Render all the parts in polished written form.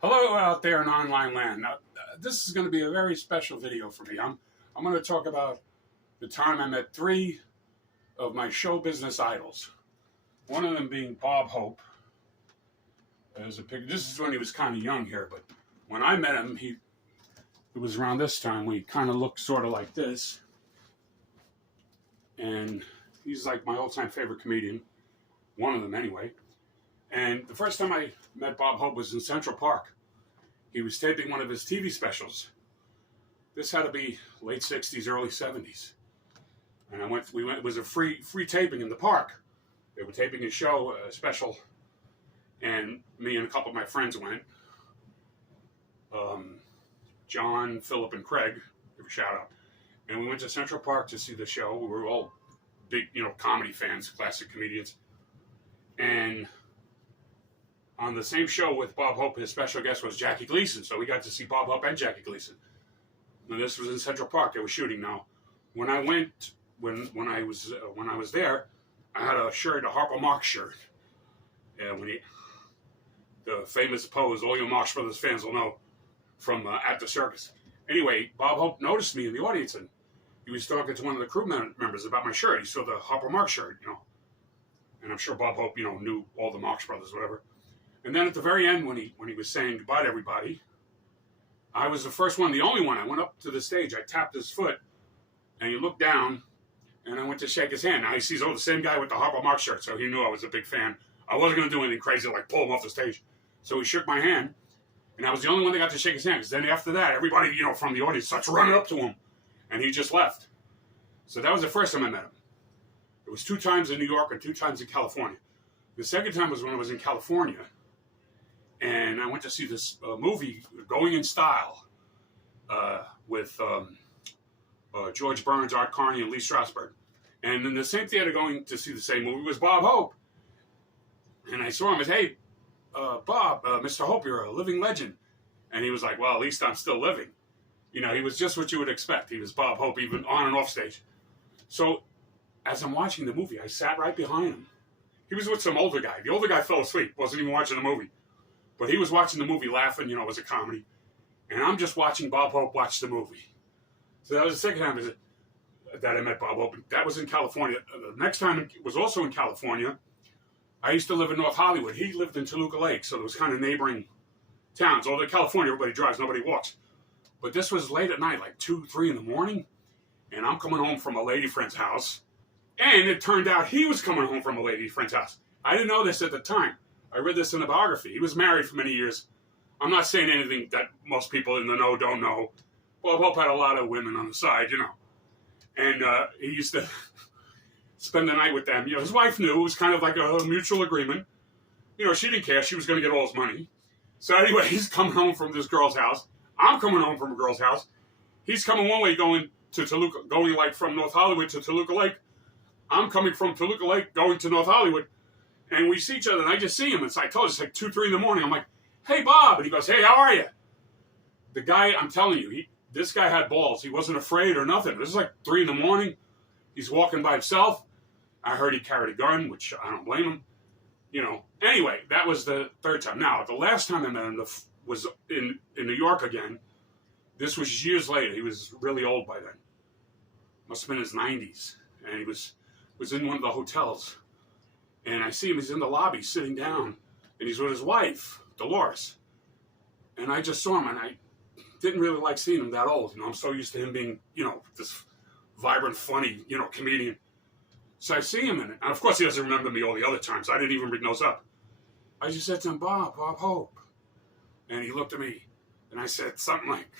Hello out there in online land. Now, this is going to be a very special video for me. I'm going to talk about the time I met three of my show business idols. One of them being Bob Hope. There's a picture. This is when he was kind of young here, but when I met him, it was around this time. We kind of looked sort of like this, and he's like my all-time favorite comedian. One of them, anyway. And the first time I met Bob Hope was in Central Park. He was taping one of his TV specials. This had to be late 60s, early 70s. And we went, it was a free taping in the park. They were taping a show, a special, and me and a couple of my friends went. John, Philip, and Craig, give a shout out. And we went to Central Park to see the show. We were all big, comedy fans, classic comedians. And on the same show with Bob Hope, his special guest was Jackie Gleason. So we got to see Bob Hope and Jackie Gleason. Now this was in Central Park. They were shooting. Now, when I went, when I was there, I had a shirt, a Harpo Marx shirt. And the famous pose, all you Marx Brothers fans will know from At the Circus. Anyway, Bob Hope noticed me in the audience, and he was talking to one of the crew members about my shirt. He saw the Harpo Marx shirt, and I'm sure Bob Hope, knew all the Marx Brothers, whatever. And then at the very end, when he was saying goodbye to everybody, I was the first one, the only one. I went up to the stage, I tapped his foot, and he looked down, and I went to shake his hand. Now he sees, the same guy with the Harpo Marx shirt, so he knew I was a big fan. I wasn't going to do anything crazy like pull him off the stage. So he shook my hand, and I was the only one that got to shake his hand, because then after that, everybody, from the audience starts running up to him, and he just left. So that was the first time I met him. It was 2 times in New York and 2 times in California. The second time was when I was in California, and I went to see this movie, Going in Style, with George Burns, Art Carney, and Lee Strasberg. And in the same theater going to see the same movie was Bob Hope. And I saw him as, hey, Bob, Mr. Hope, you're a living legend. And he was like, well, at least I'm still living. He was just what you would expect. He was Bob Hope, even on and off stage. So as I'm watching the movie, I sat right behind him. He was with some older guy. The older guy fell asleep, wasn't even watching the movie. But he was watching the movie laughing, it was a comedy. And I'm just watching Bob Hope watch the movie. So that was the second time that I met Bob Hope. That was in California. The next time it was also in California. I used to live in North Hollywood. He lived in Toluca Lake, so it was kind of neighboring towns. Although California, everybody drives, nobody walks. But this was late at night, like 2, 3 in the morning. And I'm coming home from a lady friend's house. And it turned out he was coming home from a lady friend's house. I didn't know this at the time. I read this in the biography. He was married for many years. I'm not saying anything that most people in the know don't know. Bob Hope had a lot of women on the side, And he used to spend the night with them. His wife knew. It was kind of like a mutual agreement. She didn't care. She was going to get all his money. So anyway, he's coming home from this girl's house. I'm coming home from a girl's house. He's coming one way going to Toluca, going like from North Hollywood to Toluca Lake. I'm coming from Toluca Lake going to North Hollywood. And we see each other, and I just see him. I told you, it's like 2, 3 in the morning. I'm like, hey, Bob. And he goes, hey, how are you? The guy, I'm telling you, this guy had balls. He wasn't afraid or nothing. This is like 3 in the morning. He's walking by himself. I heard he carried a gun, which I don't blame him. Anyway, that was the third time. Now, the last time I met him was in New York again. This was years later. He was really old by then. Must have been his 90s. And he was in one of the hotels. And I see him, he's in the lobby sitting down, and he's with his wife, Dolores. And I just saw him, and I didn't really like seeing him that old. I'm so used to him being, this vibrant, funny, comedian. So I see him, and of course he doesn't remember me all the other times. I didn't even read those up. I just said to him, Bob Hope. And he looked at me, and I said something like,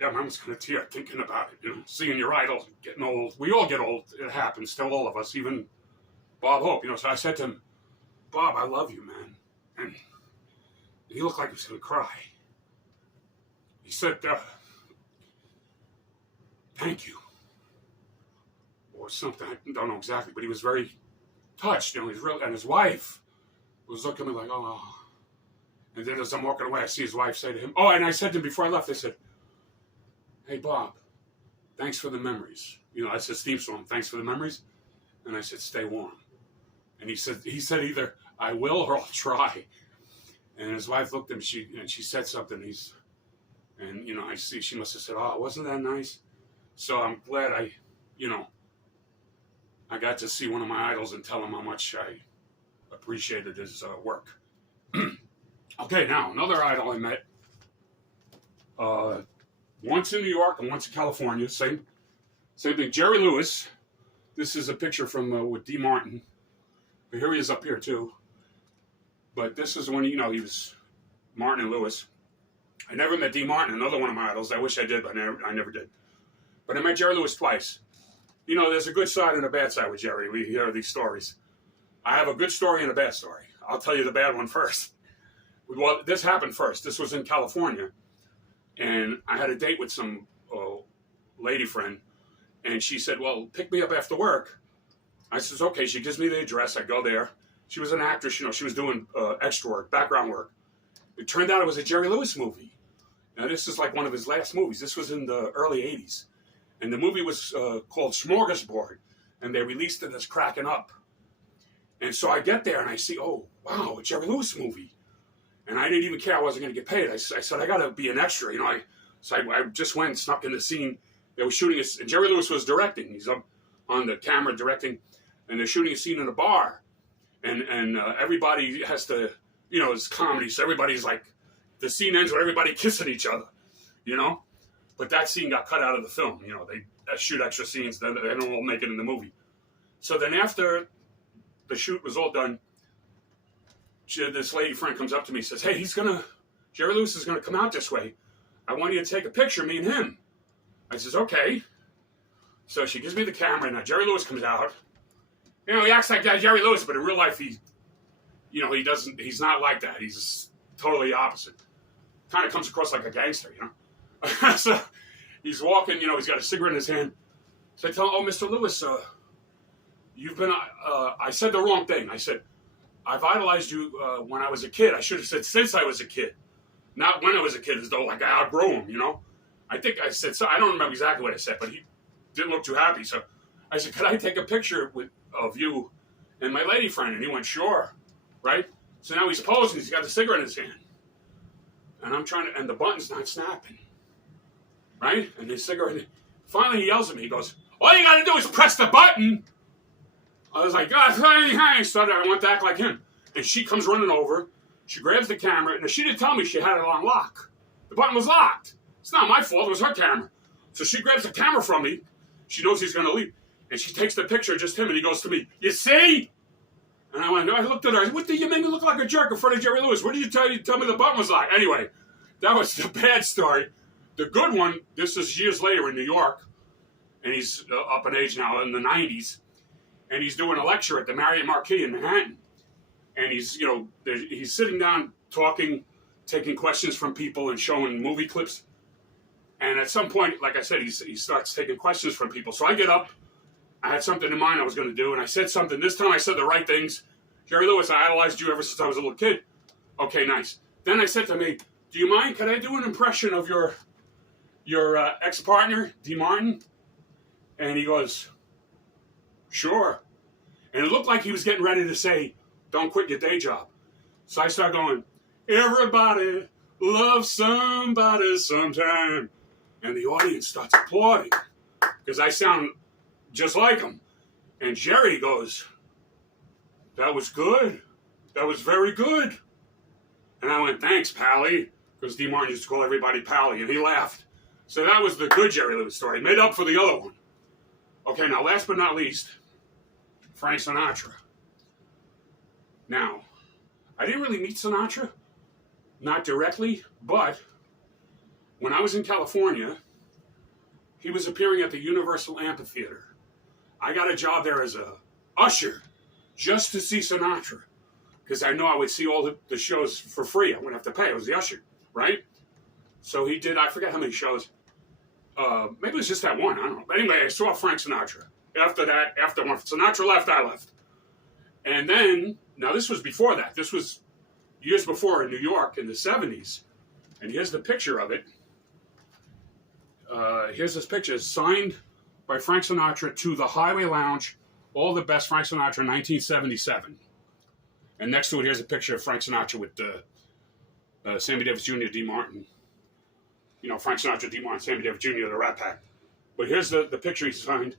yeah, I'm almost going to tear thinking about it, seeing your idols, getting old. We all get old. It happens to all of us, even Bob Hope. So I said to him, Bob, I love you, man. And he looked like he was going to cry. He said, thank you. Or something. I don't know exactly, but he was very touched. He's real, and his wife was looking at me like, oh. And then as I'm walking away, I see his wife say to him, and I said to him before I left, I said, hey, Bob, thanks for the memories. I said, theme song, thanks for the memories. And I said, stay warm. And he said either I will or I'll try. And his wife looked at him, and she said something. And I see she must have said, "Oh, wasn't that nice?" So I'm glad I got to see one of my idols and tell him how much I appreciated his work. Okay, now another idol I met once in New York and once in California. Same thing. Jerry Lewis. This is a picture from with D. Martin. But here he is up here too. But this is when he was Martin and Lewis. I never met D. Martin, another one of my idols. I wish I did, but I never did. But I met Jerry Lewis twice. There's a good side and a bad side with Jerry. We hear these stories. I have a good story and a bad story. I'll tell you the bad one first. Well, this happened first. This was in California. And I had a date with some lady friend. And she said, well, pick me up after work. I says, okay. She gives me the address. I go there. She was an actress. She was doing extra work, background work. It turned out it was a Jerry Lewis movie. Now, this is like one of his last movies. This was in the early 80s. And the movie was called Smorgasbord. And they released it as Cracking Up. And so I get there and I see, oh, wow, a Jerry Lewis movie. And I didn't even care I wasn't going to get paid. I said, I got to be an extra. So I just went and snuck in the scene. They were shooting and Jerry Lewis was directing. He's up on the camera directing. And they're shooting a scene in a bar. And everybody has to, it's comedy. So everybody's like, the scene ends with everybody kissing each other, But that scene got cut out of the film. They shoot extra scenes. They don't all make it in the movie. So then after the shoot was all done, this lady friend comes up to me and says, hey, Jerry Lewis is going to come out this way. I want you to take a picture, me and him. I says, okay. So she gives me the camera, and now Jerry Lewis comes out. He acts like that Jerry Lewis, but in real life, he's not like that. He's totally opposite. Kind of comes across like a gangster, So he's walking, he's got a cigarette in his hand. So I tell him, oh, Mr. Lewis, you've been, I said the wrong thing. I said, I've idolized you when I was a kid. I should have said since I was a kid. Not when I was a kid, as though like I outgrew him, I think I said, so I don't remember exactly what I said, but he didn't look too happy. So I said, could I take a picture of you and my lady friend? And he went, sure, right? So now he's posing, he's got the cigarette in his hand. And I'm trying to, and the button's not snapping, right? And his cigarette, finally he yells at me, he goes, all you gotta do is press the button. I was like, God, hey. So I want to act like him. And she comes running over. She grabs the camera. And she didn't tell me she had it on lock. The button was locked. It's not my fault. It was her camera. So she grabs the camera from me. She knows he's going to leave. And she takes the picture, just him. And he goes to me, you see? And I looked at her. I said, what did you make me look like a jerk in front of Jerry Lewis? What did you tell me the button was locked? Anyway, that was the bad story. The good one, this is years later in New York. And he's up in age now in the 90s. And he's doing a lecture at the Marriott Marquis in Manhattan. And he's sitting down talking, taking questions from people and showing movie clips. And at some point, like I said, he starts taking questions from people. So I get up. I had something in mind I was going to do. And I said something. This time I said the right things. Jerry Lewis, I idolized you ever since I was a little kid. Okay, nice. Then I said to me, do you mind? Could I do an impression of your ex-partner, D. Martin? And he goes, sure. And it looked like he was getting ready to say, don't quit your day job. So I started going, everybody loves somebody sometime. And the audience starts applauding because I sound just like him. And Jerry goes, that was good. That was very good. And I went, thanks, Pally. Because D. Martin used to call everybody Pally. And he laughed. So that was the good Jerry Lewis story. Made up for the other one. Okay, now last but not least, Frank Sinatra. Now, I didn't really meet Sinatra, not directly, but when I was in California, he was appearing at the Universal Amphitheater. I got a job there as a usher just to see Sinatra because I know I would see all the shows for free. I wouldn't have to pay. I was the usher, right? So he did, I forget how many shows. Maybe it was just that one, I don't know. But anyway, I saw Frank Sinatra. After when Sinatra left, I left. And then, now this was before that. This was years before in New York in the 70s. And here's the picture of it. Here's this picture. It's signed by Frank Sinatra to the Highway Lounge, All the Best Frank Sinatra, 1977. And next to it, here's a picture of Frank Sinatra with Sammy Davis Jr., D. Martin. You know, Frank Sinatra, D. Martin, Sammy Davis Jr., the Rat Pack. But here's the picture he signed.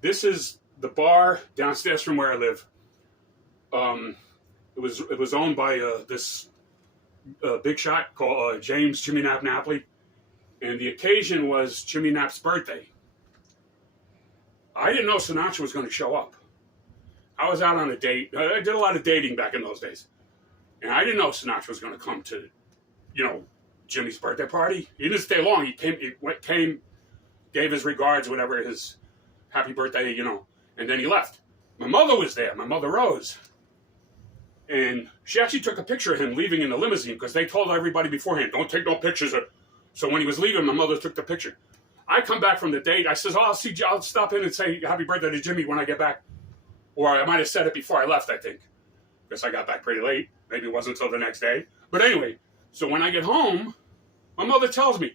This is the bar downstairs from where I live. It was owned by this big shot called James Jimmy Knapp Napoli. And the occasion was Jimmy Knapp's birthday. I didn't know Sinatra was going to show up. I was out on a date. I did a lot of dating back in those days. And I didn't know Sinatra was going to come to, you know, Jimmy's birthday party. He didn't stay long. He came, gave his regards, whatever, his happy birthday, you know, and then he left. My mother was there, my mother Rose. And she actually took a picture of him leaving in the limousine because they told everybody beforehand, don't take no pictures. So when he was leaving, my mother took the picture. I come back from the date. I says, I'll stop in and say happy birthday to Jimmy when I get back. Or I might have said it before I left, I think. Because I got back pretty late. Maybe it wasn't until the next day. But anyway, so when I get home, my mother tells me,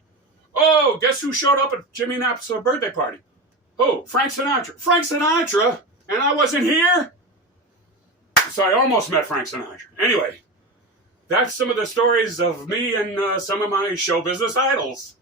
oh, guess who showed up at Jimmy Knapp's birthday party? Oh, Frank Sinatra. Frank Sinatra? And I wasn't here? So I almost met Frank Sinatra. Anyway, that's some of the stories of me and some of my show business idols.